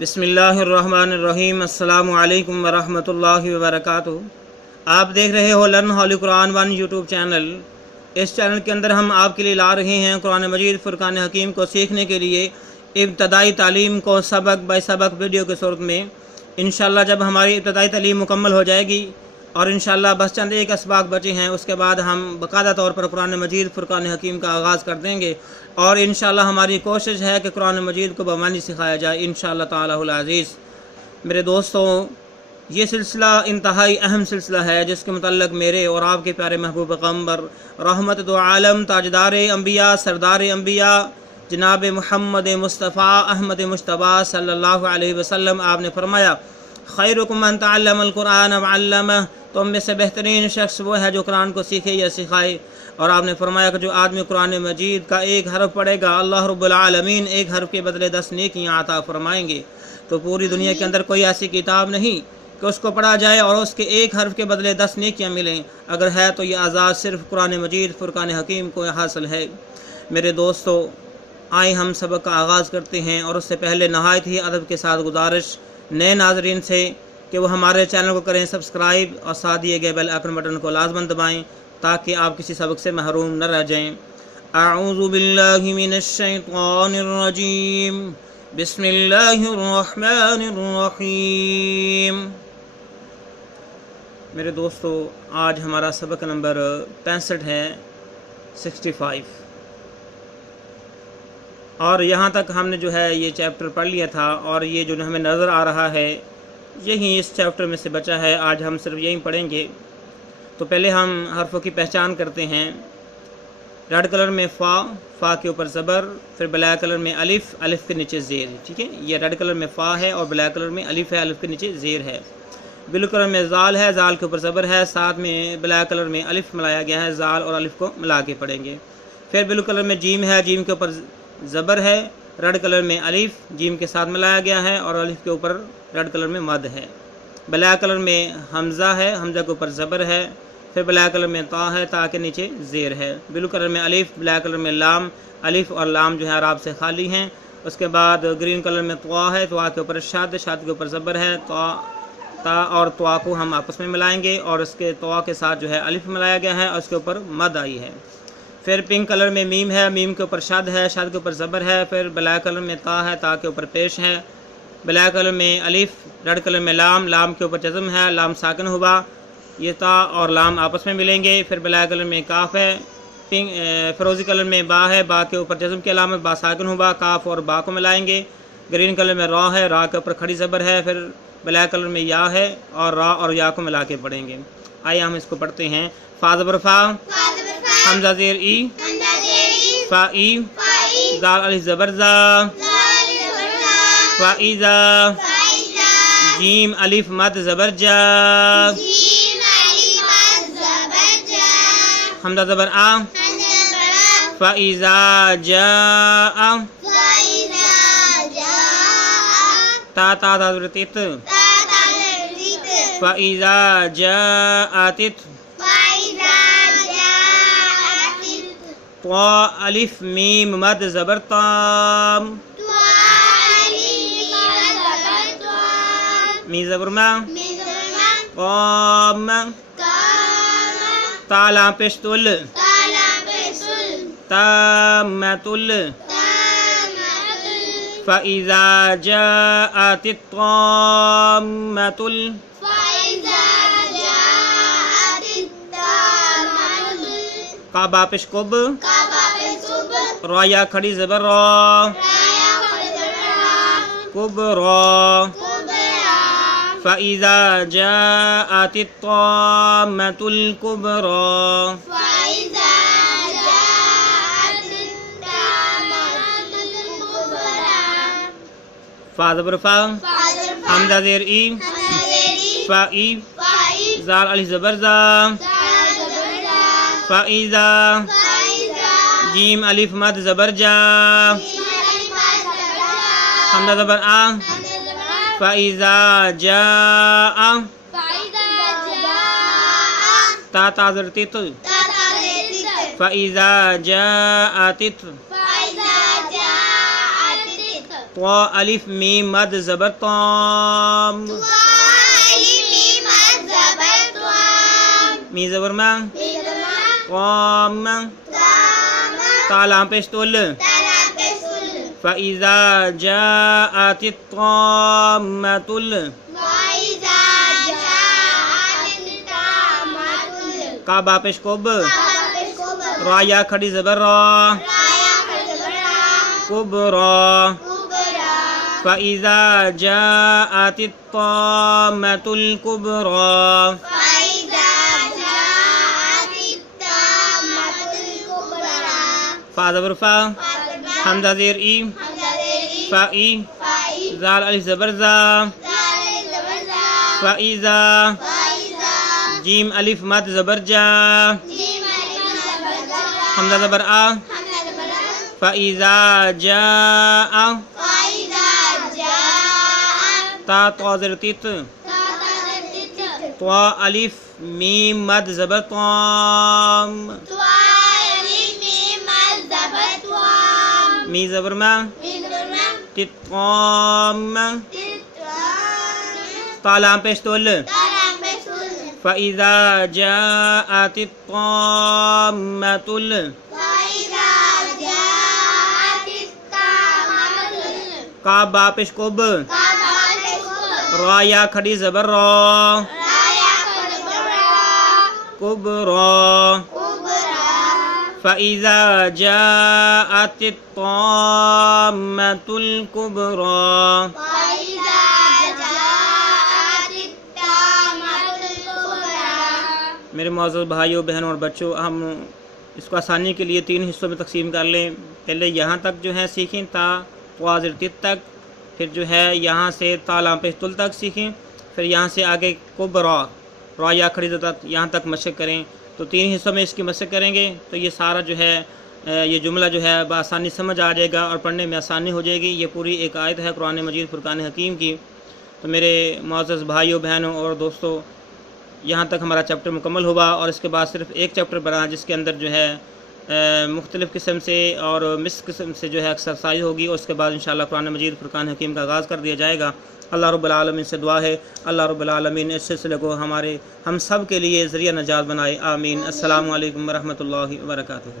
बिस्मिल्लाहिर्रहमानिर्रहीम। अस्सलामु अलैकुम वरहमतुल्लाहि वबरकातुहू। आप देख रहे हो learn Holi Quran one YouTube channel. इस चैनल के अंदर हम आपके लिए ला रहे हैं कुरान मजीद फुरकान हकीम को सीखने के लिए इब्तदाई तालीम को सबक बाय सबक वीडियो के सूरत में। इंशाअल्लाह जब हमारी इब्तदाई तालीम मुकम्मल हो जाएगी और इंशाअल्लाह बस चंद एक असबाक बचे हैं, उसके बाद हम बाकायदा तौर पर कुरान मजीद फुरकान हकीम का आगाज़ कर देंगे और इंशाअल्लाह हमारी कोशिश है कि कुरान मजीद को बमानी सिखाया जाए इंशाअल्लाह ताला अज़ीज़। मेरे दोस्तों, ये सिलसिला इंतहाई अहम सिलसिला है जिसके मुतल्लिक़ मेरे और आपके प्यारे महबूब पैगम्बर रहमत दो आलम ताजदार अम्बिया सरदार अम्बिया जनाब मुहम्मद मुस्तफ़ा अहमद मुश्तबा सल्लल्लाहु अलैहि वसल्लम आपने फरमाया, खैरुकुम मन तअल्लमल कुरान व अल्लमह, तुम में से बेहतरीन शख्स वो है जो कुरान को सीखे या सिखाए। और आपने फरमाया कि जो आदमी कुरान मजीद का एक हरफ पढ़ेगा अल्लाह रब्बुल आलमीन एक हरफ के बदले 10 नेकियां अता फरमाएंगे। तो पूरी दुनिया के अंदर कोई ऐसी किताब नहीं कि उसको पढ़ा जाए और उसके एक हरफ के बदले 10 नेकियां मिलें। अगर है तो ये आज़ाद सिर्फ कुरान मजीद फुरकान हकीम को हासिल है। मेरे दोस्तों, आए हम सबक का आगाज़ करते हैं और उससे पहले नहायत ही अदब के साथ गुजारिश नए नाजरीन से कि वो हमारे चैनल को करें सब्सक्राइब और साथ दिए गए बेल आइकन बटन को लाजमन दबाएँ ताकि आप किसी सबक से महरूम न रह जाएँ। अऊज़ु बिल्लाहि मिनश शैतानिर रजीम, बिस्मिल्लाहिर रहमानिर रहीम। मेरे दोस्तों, आज हमारा सबक नंबर 65 है, 65। और यहाँ तक हमने जो है ये चैप्टर पढ़ लिया था और ये जो हमें नज़र आ रहा है यही इस चैप्टर में से बचा है। आज हम सिर्फ यही पढ़ेंगे। तो पहले हम हरफों की पहचान करते हैं। रेड कलर में फ़ा के ऊपर ज़बर, फिर ब्लैक कलर में अलिफ़ के नीचे ज़ेर। ठीक है, ये रेड कलर में फ़ा है और ब्लैक कलर में अलिफ़ है, अलिफ़ के नीचे ज़ेर है। ब्लू कलर में ज़ाल है, ज़ाल के ऊपर ज़बर है, साथ में ब्लैक कलर में अलिफ़ मिलाया गया है, ज़ाल और अलिफ़ को मिला के पढ़ेंगे। फिर ब्लू कलर में जीम है, जीम के ऊपर ज़बर है, रेड कलर में अलिफ़ जीम के साथ मिलाया गया है और अलिफ़ के ऊपर रेड कलर में मद है। ब्लैक कलर में हमज़ा है, हमज़ा के ऊपर ज़बर है, फिर ब्लैक कलर में ता है, ता के नीचे ज़ेर है। ब्लू कलर में अलिफ़, ब्लैक कलर में लाम, अलिफ़ और लाम जो है अराब से खाली हैं। उसके बाद ग्रीन कलर में त्वा है, त्वा के ऊपर शाद, शाद के ऊपर ज़बर है। ता और त्वा को हम आपस में मिलाएंगे और उसके त्वा के साथ जो है अलिफ़ मिलाया गया है और उसके ऊपर मद आई है। फिर पिंक कलर में मीम है, मीम के ऊपर शद है, शद के ऊपर ज़बर है। फिर ब्लैक कलर में ता है, ता के ऊपर पेश है। ब्लैक कलर में अलिफ़, रेड कलर में लाम, लाम के ऊपर जज़म है, लाम साकिन हुआ। ये ता और लाम आपस में मिलेंगे। फिर ब्लैक कलर में काफ है, फिरोज़ी कलर में बा है, बा के ऊपर जज़म की अलामत, बा साकिन हुआ, काफ और बा को मिलाएंगे। ग्रीन कलर में रा है, रा के ऊपर खड़ी ज़बर है। फिर ब्लैक कलर में या है और रा और या को मिला के पढ़ेंगे। आइए हम इसको पढ़ते हैं। फ़ा ज़बर फ़ा, हमज़ा ज़ेर ई, फ़ा ई, ज़ाल अलिफ़ ज़बर ज़ा, फ़ाइज़ा, जीम अलिफ़ मद ज़बर जा, हमज़ा ज़बर आ, फ़ाइज़ा जा, ता ज़बर तित, फ़ाइज़ा जा तित, त्वा अलिफ़ मीम मद ज़बर ताम, मी ज़बर मा, क़ाम, ता लाम पेश तुल, ताम्मतुल, फ़इज़ा जाअतित ताम्मतुल, काबा पेश कुब, राया खड़ी ज़बर रा, कुबरा, फ़इज़ा जाअतित ताम्मतुल कुबरा, फ़ा ज़बर फ़ा, हमज़ा ज़ेर ई, फ़ा ई, ज़ाल अलिफ़ ज़बर ज़ा, फ़ाइज़ा, जीम अलिफ़ मद ज़बर जा, हमज़ा ज़बर आ, फ़इज़ा जा, ता ज़र तित, फ़इज़ा जाअतित, طا الف میم مد زبر طام می زبر ما طام تا لام پیش تول فإذا جاءت الطامة کا با پیش کب را یا کھڑی زبر را کبرا فإذا جاءت الطامة الكبرى فا زبر فا حمزہ زیر ای فا ای زال الف زبر زا فإذا جیم الف مد زبر جا حمزہ زبر آ فإذا جاء تا طا زیر تیت طا الف میم مد زبر طام می زبر ما تطام تا لام پیش تول فإذا جاءت الطامة کا با پیش کب را یا کھڑی زبر را کبرا فإذا جاءت الطامة الكبرى میرے معزز بھائیوں بہنوں اور بچوں، ہم اس کو آسانی کے لیے 3 حصوں میں تقسیم کر لیں۔ پہلے یہاں تک جو ہے سیکھیں تا واضر تت تک، پھر جو ہے یہاں سے تا لام پیش تل تک سیکھیں، پھر یہاں سے آگے کبرا را یا کھڑی زبر یہاں تک مشق کریں۔ تو 3 حصوں میں اس کی مشق کریں گے تو یہ سارا جو ہے یہ جملہ جو ہے بآسانی سمجھ آ جائے گا اور پڑھنے میں آسانی ہو جائے گی۔ یہ پوری ایک آیت ہے قرآن مجید فرقان حکیم کی۔ تو میرے معزز بھائیوں بہنوں اور دوستوں، یہاں تک ہمارا چیپٹر مکمل ہوا اور اس کے بعد صرف ایک چیپٹر بنا جس کے اندر جو ہے مختلف قسم سے اور مس قسم سے جو ہے ایکسرسائز ہوگی، اور اس کے بعد انشاءاللہ قرآن مجید فرقان حکیم کا آغاز کر دیا جائے گا۔ اللہ رب العالمین سے دعا ہے اللہ رب العالمین اس سلسلے کو ہم سب کے لیے ذریعہ نجات بنائے، آمین۔ السلام علیکم ورحمۃ اللہ وبرکاتہ۔